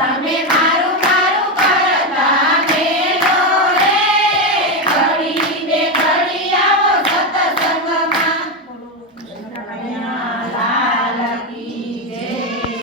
Tamil